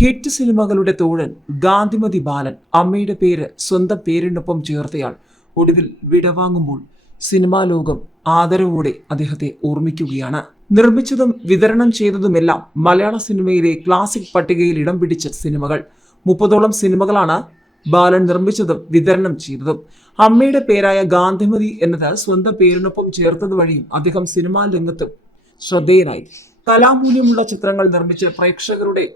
Hit സിനിമകളുടെ തോഴൻ ഗാന്ധിമതി ബാലൻ അമ്മയുടെ പേര് സ്വന്തം പേരിനൊപ്പം ചേർത്തയാൾ ഒടുവിൽ വിടവാങ്ങുമ്പോൾ സിനിമാ ലോകം ആദരവോടെ അദ്ദേഹത്തെ ഓർമ്മിക്കുകയാണ്. നിർമ്മിച്ചതും വിതരണം ചെയ്തതുമെല്ലാം മലയാള സിനിമയിലെ ക്ലാസിക് പട്ടികയിൽ ഇടം പിടിച്ച സിനിമകൾ. 30ഓളം സിനിമകളാണ് ബാലൻ നിർമ്മിച്ചതും വിതരണം ചെയ്തതും. അമ്മയുടെ പേരായ ഗാന്ധിമതി എന്നത് സ്വന്തം പേരിനൊപ്പം ചേർത്തത് വഴിയും അദ്ദേഹം സിനിമാ രംഗത്തും ശ്രദ്ധേയനായി. കലാമൂല്യമുള്ള ചിത്രങ്ങൾ നിർമ്മിച്ച് പ്രേക്ഷകരുടെ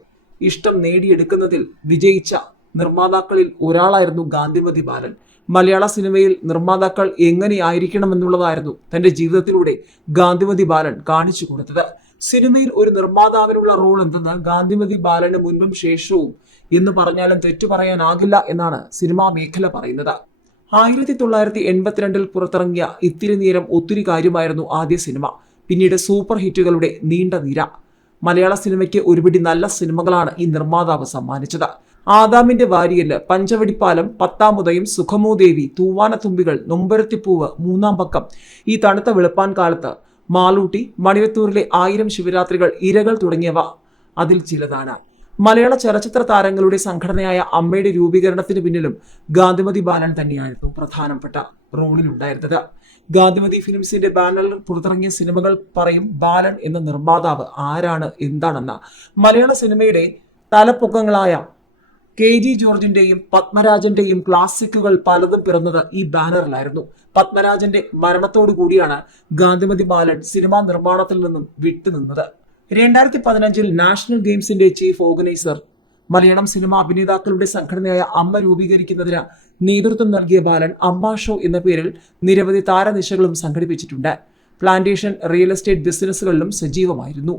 ഇഷ്ടം നേടിയെടുക്കുന്നതിൽ വിജയിച്ച നിർമ്മാതാക്കളിൽ ഒരാളായിരുന്നു ഗാന്ധിമതി ബാലൻ. മലയാള സിനിമയിൽ നിർമ്മാതാക്കൾ എങ്ങനെയായിരിക്കണമെന്നുള്ളതായിരുന്നു തന്റെ ജീവിതത്തിലൂടെ ഗാന്ധിമതി ബാലൻ കാണിച്ചു കൊടുത്തത്. സിനിമയിൽ ഒരു നിർമ്മാതാവിനുള്ള റോൾ എന്തെന്ന് ഗാന്ധിമതി ബാലന് മുൻപും ശേഷവും എന്ന് പറഞ്ഞാലും തെറ്റു പറയാനാകില്ല എന്നാണ് സിനിമാ മേഖല പറയുന്നത്. 1982 പുറത്തിറങ്ങിയ ഇത്തിരി നേരം ഒത്തിരി കാര്യമായിരുന്നു ആദ്യ സിനിമ. പിന്നീട് സൂപ്പർ ഹിറ്റുകളുടെ നീണ്ട നിര. മലയാള സിനിമയ്ക്ക് ഒരുപിടി നല്ല സിനിമകളാണ് ഈ നിർമ്മാതാവ് സമ്മാനിച്ചത്. ആദാമിന്റെ വാരിയല്, പഞ്ചവടിപ്പാലം, പത്താമുദയം, സുഖമോദേവി, തൂവാനത്തുമ്പികൾ, നൊമ്പരത്തിപ്പൂവ്, മൂന്നാം പക്കം, ഈ തണുത്ത വെളുപ്പാൻ കാലത്ത്, മാളൂട്ടി, മണിവത്തൂരിലെ 1000 ശിവരാത്രികൾ, ഇരകൾ തുടങ്ങിയവ അതിൽ ചിലതാണ്. മലയാള ചലച്ചിത്ര താരങ്ങളുടെ സംഘടനയായ അമ്മയുടെ രൂപീകരണത്തിന് പിന്നിലും ഗാന്ധിമതി ബാലൻ തന്നെയായിരുന്നു പ്രധാനപ്പെട്ട റോളിലുണ്ടായിരുന്നത്. ഗാന്ധിമതി ഫിലിംസിന്റെ ബാനറിൽ പുറത്തിറങ്ങിയ സിനിമകൾ പറയും ബാലൻ എന്ന നിർമ്മാതാവ് ആരാണ് എന്താണെന്ന്. മലയാള സിനിമയുടെ തലപ്പൊക്കങ്ങളായ KG ജോർജിന്റെയും പത്മരാജന്റെയും ക്ലാസിക്കുകൾ പലതും പിറന്നത് ഈ ബാനറിലായിരുന്നു. പത്മരാജന്റെ മരണത്തോടു കൂടിയാണ് ഗാന്ധിമതി ബാലൻ സിനിമാ നിർമ്മാണത്തിൽ നിന്നും വിട്ടുനിന്നത്. 2015 നാഷണൽ ഗെയിംസിന്റെ ചീഫ് ഓർഗനൈസർ മലയാളം സിനിമാ അഭിനേതാക്കളുടെ സംഘടനയായ അമ്മ രൂപീകരിക്കുന്നതിന് നേതൃത്വം നൽകിയ ബാലൻ അമ്മ ഷോ എന്ന പേരിൽ നിരവധി താരനിശകളും സംഘടിപ്പിച്ചിട്ടുണ്ട്. പ്ലാന്റേഷൻ, റിയൽ എസ്റ്റേറ്റ് ബിസിനസ്സുകളിലും സജീവമായിരുന്നു.